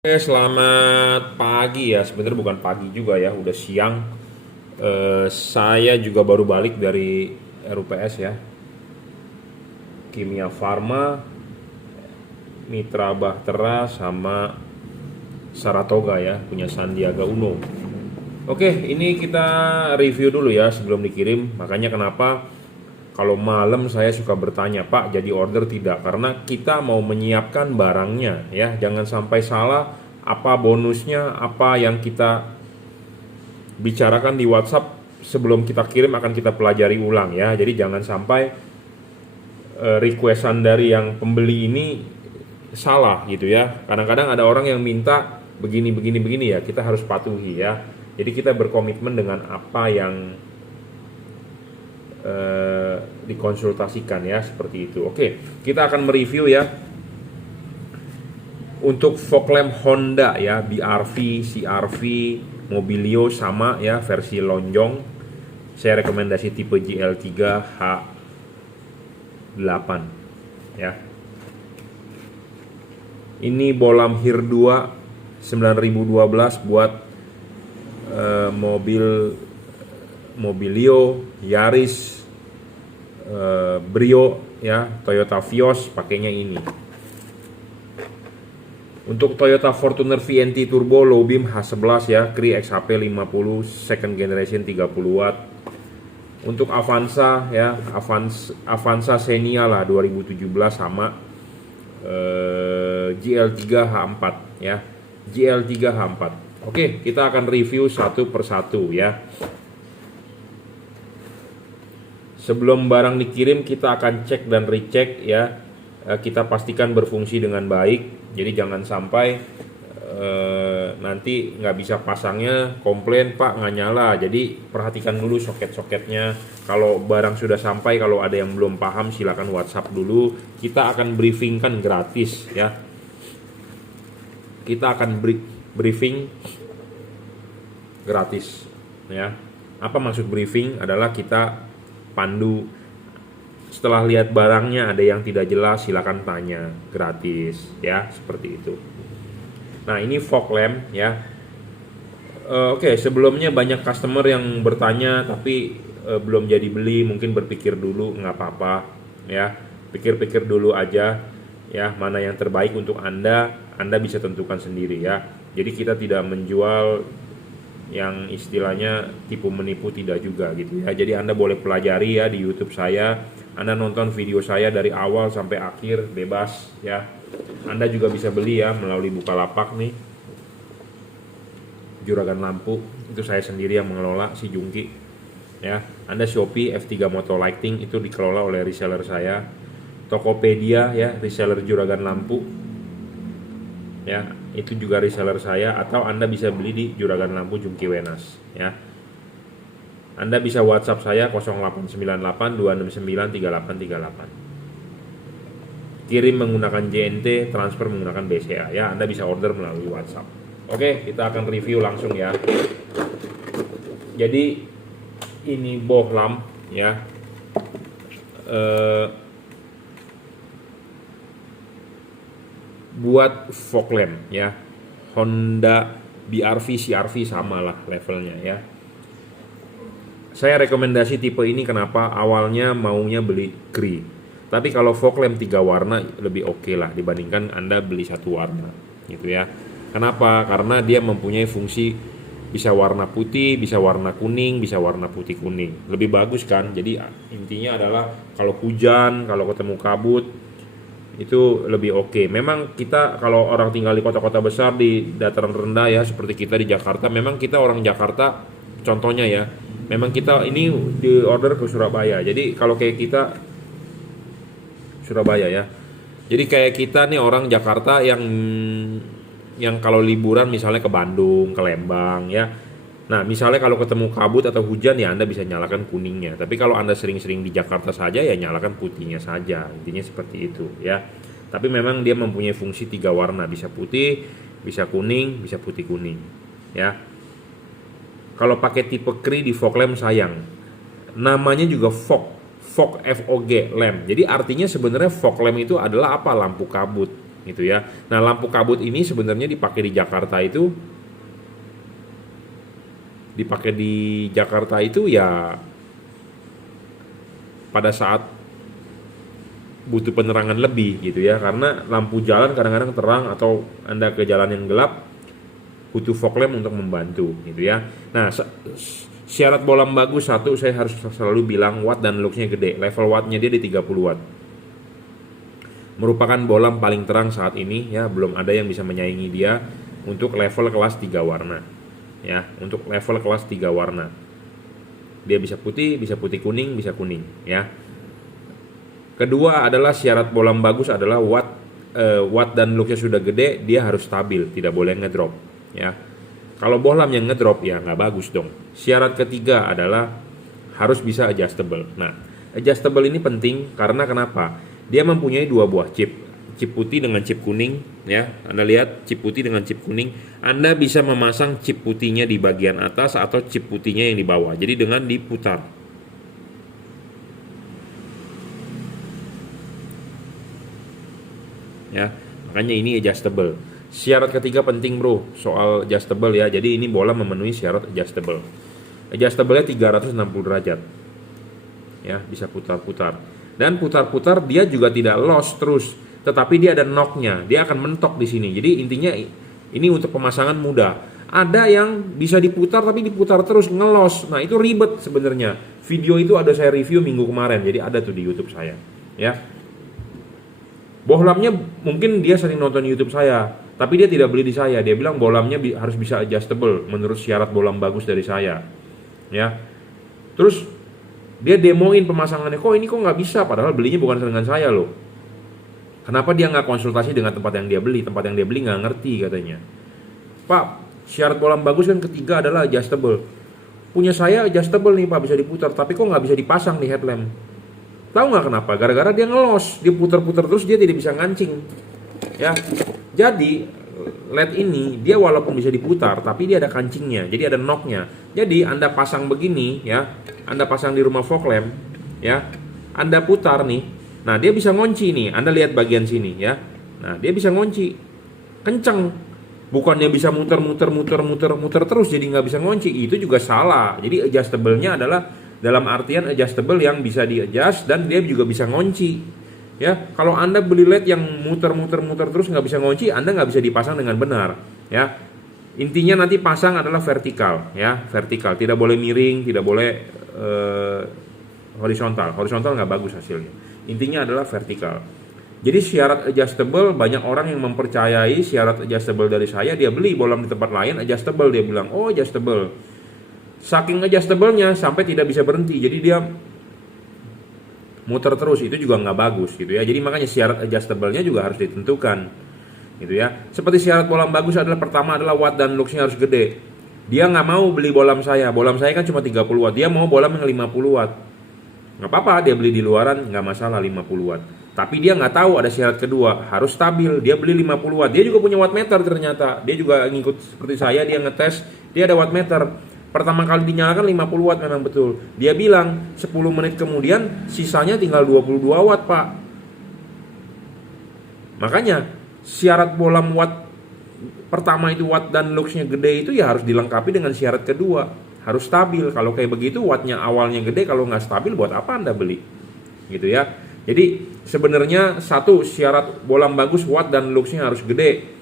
Selamat pagi ya. Sebenarnya bukan pagi juga ya, udah siang. Saya juga baru balik dari RUPS ya, Kimia Farma, Mitra Bahtera sama Saratoga ya, punya Sandiaga Uno. Oke, ini kita review dulu ya sebelum dikirim. Makanya kenapa kalau malam saya suka bertanya, Pak, jadi order tidak? Karena kita mau menyiapkan barangnya ya, jangan sampai salah apa bonusnya, apa yang kita bicarakan di WhatsApp sebelum kita kirim akan kita pelajari ulang ya. Jadi jangan sampai requestan dari yang pembeli ini salah gitu ya. Kadang-kadang ada orang yang minta begini begini begini ya, kita harus patuhi ya. Jadi kita berkomitmen dengan apa yang dikonsultasikan ya, seperti itu. Oke, kita akan mereview ya untuk fog lamp Honda ya, BRV, CRV, Mobilio sama ya, versi lonjong. Saya rekomendasi tipe GL3H8 ya. Ini bolam HIR 2 9012 buat mobil Mobilio, Yaris, Brio ya, Toyota Vios pakainya ini. Untuk Toyota Fortuner VNT Turbo low beam H11 ya, Cri XHP 50 second generation 30 watt. Untuk Avanza ya, Avanza Xenia lah 2017 sama GL3H4 ya, GL3H4. Oke, kita akan review satu persatu ya. Sebelum barang dikirim kita akan cek dan recheck ya, kita pastikan berfungsi dengan baik. Jadi jangan sampai nanti nggak bisa pasangnya, komplain Pak nggak nyala. Jadi perhatikan dulu soket-soketnya. Kalau barang sudah sampai, kalau ada yang belum paham silakan WhatsApp dulu. Kita akan briefingkan gratis ya. Kita akan briefing gratis ya. Apa maksud briefing? Adalah kita pandu, setelah lihat barangnya ada yang tidak jelas silakan tanya, gratis ya, seperti itu. Nah ini fog lamp ya. Oke, sebelumnya banyak customer yang bertanya tapi belum jadi beli, mungkin berpikir dulu, nggak apa-apa ya, pikir-pikir dulu aja ya, mana yang terbaik untuk Anda bisa tentukan sendiri ya. Jadi kita tidak menjual yang istilahnya tipu menipu, tidak juga gitu ya. Jadi Anda boleh pelajari ya di YouTube saya, Anda nonton video saya dari awal sampai akhir bebas ya. Anda juga bisa beli ya melalui Bukalapak nih, Juragan Lampu itu saya sendiri yang mengelola, si Jungki ya. Anda Shopee F3 Moto Lighting itu dikelola oleh reseller saya. Tokopedia ya, reseller Juragan Lampu ya, itu juga reseller saya. Atau Anda bisa beli di Juragan Lampu Jungki Wenas ya. Anda bisa WhatsApp saya 0898 269 3838. Kirim menggunakan JNT, transfer menggunakan BCA ya. Anda bisa order melalui WhatsApp. Oke, kita akan review langsung ya. Jadi ini bohlam ya. Buat fog lamp ya, Honda BRV, CRV sama lah levelnya ya. Saya rekomendasi tipe ini kenapa? Awalnya maunya beli Cri, tapi kalau fog lamp 3 warna lebih oke lah dibandingkan Anda beli satu warna gitu ya. Kenapa? Karena dia mempunyai fungsi bisa warna putih, bisa warna kuning, bisa warna putih kuning. Lebih bagus kan? Jadi intinya adalah kalau hujan, kalau ketemu kabut itu lebih oke. Memang kita kalau orang tinggal di kota-kota besar, di dataran rendah ya seperti kita di Jakarta, memang kita orang Jakarta contohnya ya, memang kita ini di order ke Surabaya. Jadi kalau kayak kita Surabaya ya, jadi kayak kita nih orang Jakarta yang kalau liburan misalnya ke Bandung, ke Lembang ya. Nah misalnya kalau ketemu kabut atau hujan ya Anda bisa nyalakan kuningnya. Tapi kalau Anda sering-sering di Jakarta saja ya nyalakan putihnya saja. Intinya seperti itu ya. Tapi memang dia mempunyai fungsi 3 warna, bisa putih, bisa kuning, bisa putih kuning ya. Kalau pakai tipe Cri di fog lamp sayang, namanya juga fog FOG lamp. Jadi artinya sebenarnya fog lamp itu adalah apa? Lampu kabut gitu ya. Nah, lampu kabut ini sebenarnya dipakai di Jakarta itu ya pada saat butuh penerangan lebih gitu ya, karena lampu jalan kadang-kadang terang atau Anda ke jalan yang gelap butuh fog lamp untuk membantu gitu ya. Nah, syarat bolam bagus satu, saya harus selalu bilang watt dan luxnya gede. Level wattnya dia di 30 watt. Merupakan bolam paling terang saat ini ya, belum ada yang bisa menyaingi dia untuk level kelas 3 warna. Ya, untuk level kelas 3 warna. Dia bisa putih kuning, bisa kuning ya. Kedua adalah syarat bolam bagus adalah watt dan luxnya sudah gede, dia harus stabil, tidak boleh ngedrop ya. Kalau bolam yang ngedrop ya nggak bagus dong. Syarat ketiga adalah harus bisa adjustable. Nah, adjustable ini penting karena kenapa? Dia mempunyai dua buah chip putih dengan chip kuning ya. Anda lihat chip putih dengan chip kuning. Anda bisa memasang chip putihnya di bagian atas atau chip putihnya yang di bawah. Jadi dengan diputar. Ya, makanya ini adjustable. Syarat ketiga penting bro, soal adjustable ya. Jadi ini bola memenuhi syarat adjustable. Adjustable-nya 360 derajat. Ya, bisa putar-putar. Dan putar-putar dia juga tidak loss terus, tetapi dia ada knock-nya. Dia akan mentok di sini. Jadi intinya ini untuk pemasangan mudah. Ada yang bisa diputar tapi diputar terus ngelos. Nah, itu ribet sebenarnya. Video itu ada saya review minggu kemarin. Jadi ada tuh di YouTube saya, ya. Bohlamnya mungkin dia sering nonton YouTube saya, tapi dia tidak beli di saya. Dia bilang bohlamnya harus bisa adjustable menurut syarat bohlam bagus dari saya. Ya. Terus dia demoin pemasangannya, kok nggak bisa, padahal belinya bukan dengan saya loh. Kenapa dia nggak konsultasi dengan tempat yang dia beli? Tempat yang dia beli nggak ngerti katanya. Pak, syarat bohlam bagus kan ketiga adalah adjustable. Punya saya adjustable nih Pak, bisa diputar, tapi kok nggak bisa dipasang di headlamp? Tahu nggak kenapa? Gara-gara dia ngelos, dia putar-putar terus, dia tidak bisa ngancing. Ya, jadi LED ini dia walaupun bisa diputar, tapi dia ada kancingnya, jadi ada knocknya. Jadi Anda pasang begini, ya, Anda pasang di rumah fog lamp, ya, Anda putar nih, nah dia bisa ngunci nih. Anda lihat bagian sini, ya, nah dia bisa ngunci, kenceng. Bukannya bisa muter terus, jadi nggak bisa ngunci. Itu juga salah. Jadi adjustable-nya adalah dalam artian adjustable yang bisa di-adjust dan dia juga bisa ngunci. Ya, kalau Anda beli LED yang muter terus nggak bisa ngunci, Anda nggak bisa dipasang dengan benar. Ya, intinya nanti pasang adalah vertikal, ya, vertikal. Tidak boleh miring, tidak boleh horizontal. Horizontal nggak bagus hasilnya. Intinya adalah vertikal. Jadi syarat adjustable, banyak orang yang mempercayai syarat adjustable dari saya, dia beli bohlam di tempat lain adjustable, dia bilang oh adjustable. Saking adjustable-nya sampai tidak bisa berhenti, jadi dia muter terus, itu juga nggak bagus gitu ya. Jadi makanya syarat adjustable-nya juga harus ditentukan gitu ya. Seperti syarat bohlam bagus adalah pertama adalah watt dan luxnya harus gede. Dia nggak mau beli bohlam saya kan cuma 30 watt, dia mau bohlam yang 50 watt. Nggak apa-apa, dia beli di luaran nggak masalah 50 watt. Tapi dia nggak tahu ada syarat kedua, harus stabil. Dia beli 50 watt, dia juga punya wattmeter ternyata. Dia juga ngikut seperti saya, dia ngetes, dia ada wattmeter. Pertama kali dinyalakan 50 watt memang betul. Dia bilang 10 menit kemudian sisanya tinggal 22 watt Pak. Makanya syarat bohlam watt pertama itu watt dan luxnya gede itu ya harus dilengkapi dengan syarat kedua. Harus stabil. Kalau kayak begitu wattnya awalnya gede, kalau nggak stabil buat apa Anda beli? Gitu ya. Jadi sebenarnya satu syarat bohlam bagus watt dan luxnya harus gede.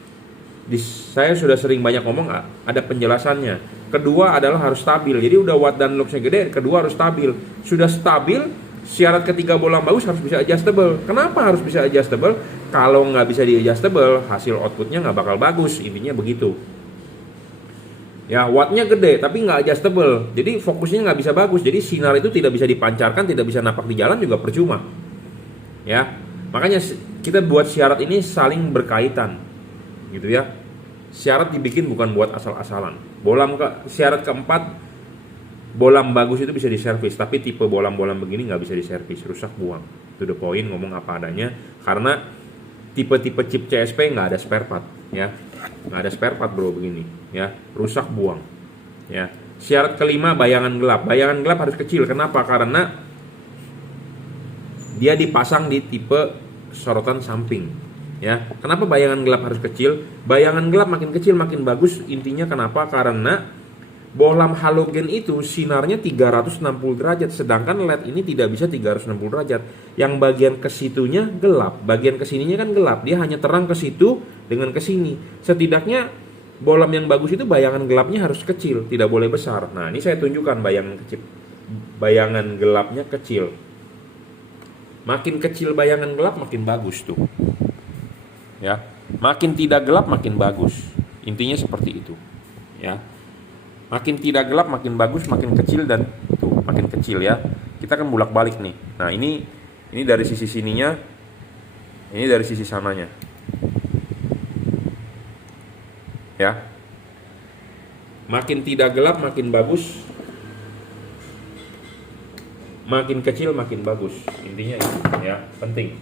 Saya sudah sering banyak ngomong, ada penjelasannya. Kedua adalah harus stabil. Jadi udah watt dan luxnya gede, kedua harus stabil. Sudah stabil, syarat ketiga bohlam bagus harus bisa adjustable. Kenapa harus bisa adjustable? Kalau nggak bisa di adjustable, hasil outputnya nggak bakal bagus. Intinya begitu. Ya, wattnya gede tapi nggak adjustable, jadi fokusnya nggak bisa bagus. Jadi sinar itu tidak bisa dipancarkan, tidak bisa napak di jalan, juga percuma. Ya, makanya kita buat syarat ini saling berkaitan, gitu ya. Syarat dibikin bukan buat asal-asalan. Syarat keempat, bohlam bagus itu bisa diservis, tapi tipe bohlam-bohlam begini nggak bisa diservis, rusak buang. To the point, ngomong apa adanya, karena tipe-tipe chip CSP nggak ada spare part, ya, nggak ada spare part bro begini, ya, rusak buang, ya. Syarat kelima, bayangan gelap. Bayangan gelap harus kecil. Kenapa? Karena dia dipasang di tipe sorotan samping. Ya, kenapa bayangan gelap harus kecil? Bayangan gelap makin kecil makin bagus. Intinya kenapa? Karena bohlam halogen itu sinarnya 360 derajat, sedangkan LED ini tidak bisa 360 derajat. Yang bagian ke situnya gelap, bagian ke sininya kan gelap. Dia hanya terang ke situ dengan ke sini. Setidaknya bohlam yang bagus itu bayangan gelapnya harus kecil, tidak boleh besar. Nah, ini saya tunjukkan bayangan kecil. Bayangan gelapnya kecil. Makin kecil bayangan gelap makin bagus tuh. Ya. Makin tidak gelap makin bagus. Intinya seperti itu. Ya. Makin tidak gelap makin bagus, makin kecil dan tuh makin kecil ya. Kita kan bolak-balik nih. Nah, ini dari sisi sininya, ini dari sisi sananya. Ya. Makin tidak gelap makin bagus. Makin kecil makin bagus. Intinya itu ya, penting.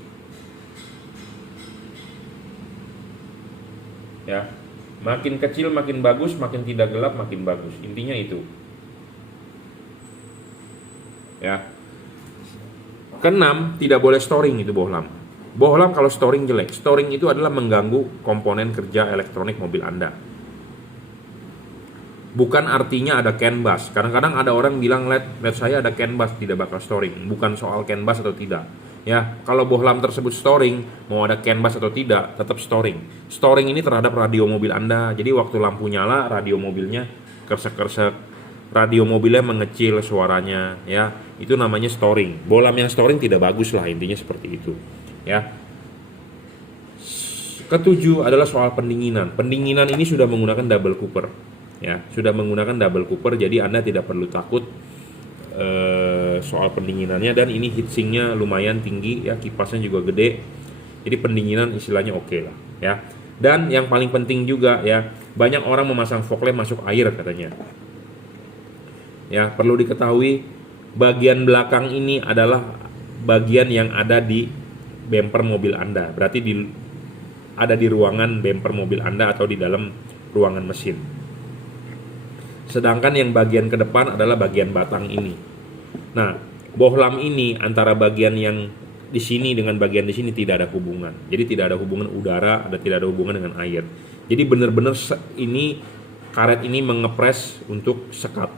Ya. Makin kecil makin bagus, makin tidak gelap makin bagus. Intinya itu. Ya. Keenam, tidak boleh storing itu bohlam. Bohlam kalau storing jelek. Storing itu adalah mengganggu komponen kerja elektronik mobil Anda. Bukan artinya ada CAN bus. Kadang-kadang ada orang bilang LED saya ada CAN bus, tidak bakal storing. Bukan soal CAN bus atau tidak. Ya, kalau bohlam tersebut storing, mau ada CAN bus atau tidak, tetap storing. Storing ini terhadap radio mobil Anda. Jadi waktu lampu nyala, radio mobilnya kersek-kersek, radio mobilnya mengecil suaranya, ya. Itu namanya storing. Bohlam yang storing tidak bagus lah, intinya seperti itu. Ya. Ketujuh adalah soal pendinginan. Pendinginan ini sudah menggunakan double cooper. Ya, sudah menggunakan double cooper, jadi Anda tidak perlu takut soal pendinginannya, dan ini heatsinknya lumayan tinggi ya, kipasnya juga gede, jadi pendinginan istilahnya oke lah ya. Dan yang paling penting juga ya, banyak orang memasang fog lamp masuk air katanya ya. Perlu diketahui bagian belakang ini adalah bagian yang ada di bumper mobil Anda, berarti ada di ruangan bumper mobil Anda atau di dalam ruangan mesin. Sedangkan yang bagian ke depan adalah bagian batang ini. Nah, bohlam ini antara bagian yang di sini dengan bagian di sini tidak ada hubungan. Jadi tidak ada hubungan udara, tidak ada hubungan dengan air. Jadi benar-benar ini karet ini mengepres untuk sekat.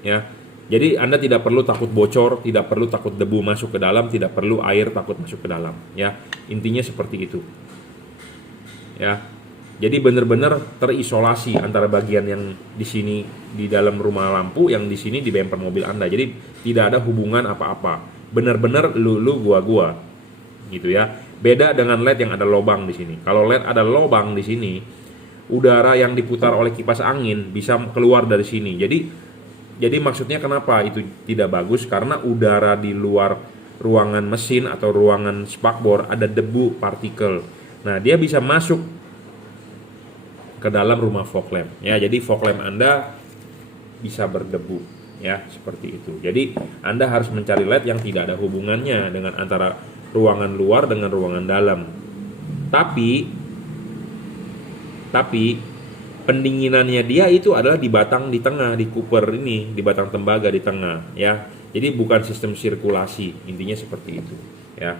Ya. Jadi Anda tidak perlu takut bocor, tidak perlu takut debu masuk ke dalam, tidak perlu air takut masuk ke dalam, ya. Intinya seperti itu. Ya. Jadi benar-benar terisolasi antara bagian yang di sini di dalam rumah lampu, yang di sini di bumper mobil Anda. Jadi tidak ada hubungan apa-apa. Benar-benar lu gua gitu ya. Beda dengan LED yang ada lubang di sini. Kalau LED ada lubang di sini, udara yang diputar oleh kipas angin bisa keluar dari sini. Jadi maksudnya kenapa itu tidak bagus? Karena udara di luar ruangan mesin atau ruangan spakbor ada debu partikel. Nah, dia bisa masuk ke dalam rumah fog lamp ya. Jadi fog lamp Anda bisa berdebu ya, seperti itu. Jadi Anda harus mencari LED yang tidak ada hubungannya dengan antara ruangan luar dengan ruangan dalam. Tapi pendinginannya dia itu adalah di batang di tengah, di cooper ini, di batang tembaga di tengah ya. Jadi bukan sistem sirkulasi, intinya seperti itu ya.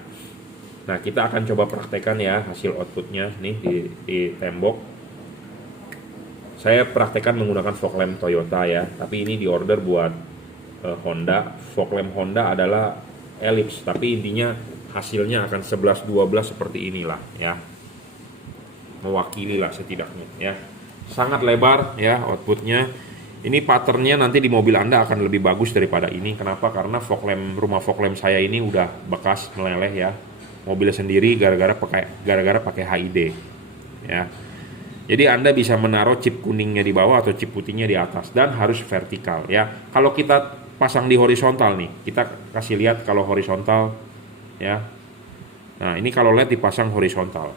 Nah, kita akan coba praktekkan ya hasil outputnya nih di tembok. Saya praktekkan menggunakan fog lamp Toyota ya, tapi ini di order buat Honda. Fog lamp Honda adalah ellipse, tapi intinya hasilnya akan 11-12 seperti inilah ya. Mewakili lah setidaknya ya. Sangat lebar ya outputnya. Ini patternnya nanti di mobil Anda akan lebih bagus daripada ini. Kenapa? Karena rumah fog lamp saya ini udah bekas meleleh ya. Mobilnya sendiri gara-gara pakai HID ya. Jadi Anda bisa menaruh chip kuningnya di bawah atau chip putihnya di atas, dan harus vertikal ya. Kalau kita pasang di horizontal nih, kita kasih lihat kalau horizontal ya. Nah, ini kalau LED dipasang horizontal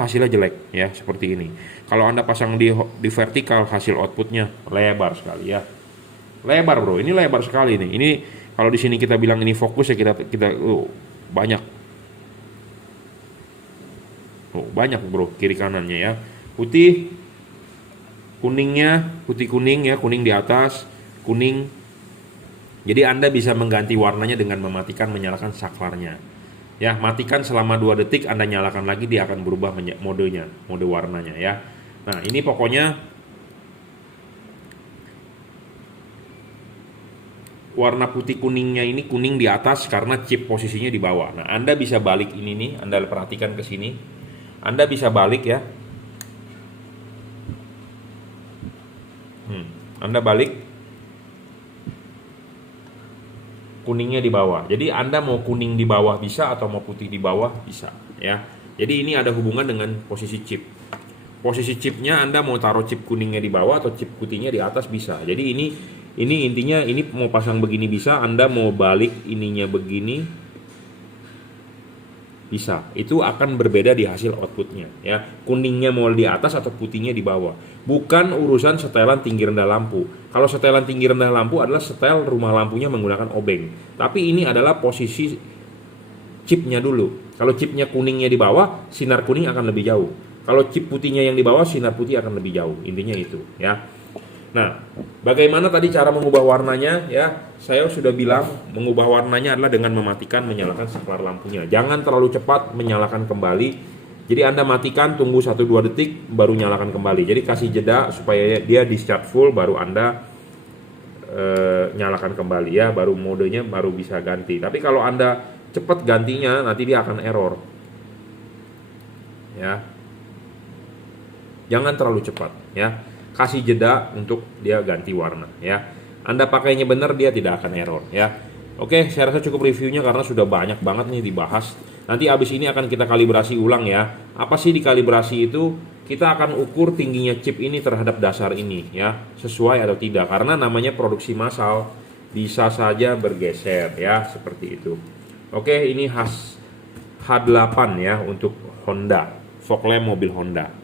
hasilnya jelek ya, seperti ini. Kalau Anda pasang di vertikal, hasil outputnya lebar sekali ya. Lebar bro, ini lebar sekali nih. Ini kalau di sini kita bilang ini fokus ya, kita banyak. Banyak bro kiri kanannya ya. Putih kuningnya, putih kuning ya, kuning di atas, kuning. Jadi Anda bisa mengganti warnanya dengan mematikan menyalakan saklarnya. Ya, matikan selama 2 detik, Anda nyalakan lagi, dia akan berubah modenya, mode warnanya ya. Nah, ini pokoknya warna putih kuningnya ini kuning di atas karena chip posisinya di bawah. Nah, Anda bisa balik ini nih, Anda perhatikan ke sini. Anda bisa balik ya. Anda balik, kuningnya di bawah. Jadi Anda mau kuning di bawah bisa atau mau putih di bawah bisa ya. Jadi ini ada hubungan dengan posisi chip. Posisi chipnya Anda mau taruh chip kuningnya di bawah atau chip putihnya di atas bisa. Jadi ini intinya ini mau pasang begini bisa, Anda mau balik ininya begini bisa. Itu akan berbeda di hasil outputnya ya. Kuningnya mau di atas atau putihnya di bawah. Bukan urusan setelan tinggi rendah lampu. Kalau setelan tinggi rendah lampu adalah setel rumah lampunya menggunakan obeng. Tapi ini adalah posisi chipnya dulu. Kalau chipnya kuningnya di bawah, sinar kuning akan lebih jauh. Kalau chip putihnya yang di bawah, sinar putih akan lebih jauh. Intinya itu ya. Nah, bagaimana tadi cara mengubah warnanya ya? Saya sudah bilang mengubah warnanya adalah dengan mematikan, menyalakan saklar lampunya. Jangan terlalu cepat menyalakan kembali. Jadi Anda matikan, tunggu 1-2 detik baru nyalakan kembali. Jadi kasih jeda supaya dia discharge full, baru Anda nyalakan kembali ya, baru modenya baru bisa ganti. Tapi kalau Anda cepat gantinya, nanti dia akan error. Ya. Jangan terlalu cepat ya. Kasih jeda untuk dia ganti warna ya. Anda pakainya benar, dia tidak akan error ya. Oke, saya rasa cukup reviewnya karena sudah banyak banget nih dibahas. Nanti abis ini akan kita kalibrasi ulang ya. Apa sih dikalibrasi itu? Kita akan ukur tingginya chip ini terhadap dasar ini ya, sesuai atau tidak. Karena namanya produksi massal, bisa saja bergeser ya, seperti itu. Oke, ini H8 ya untuk Honda, fog lamp mobil Honda.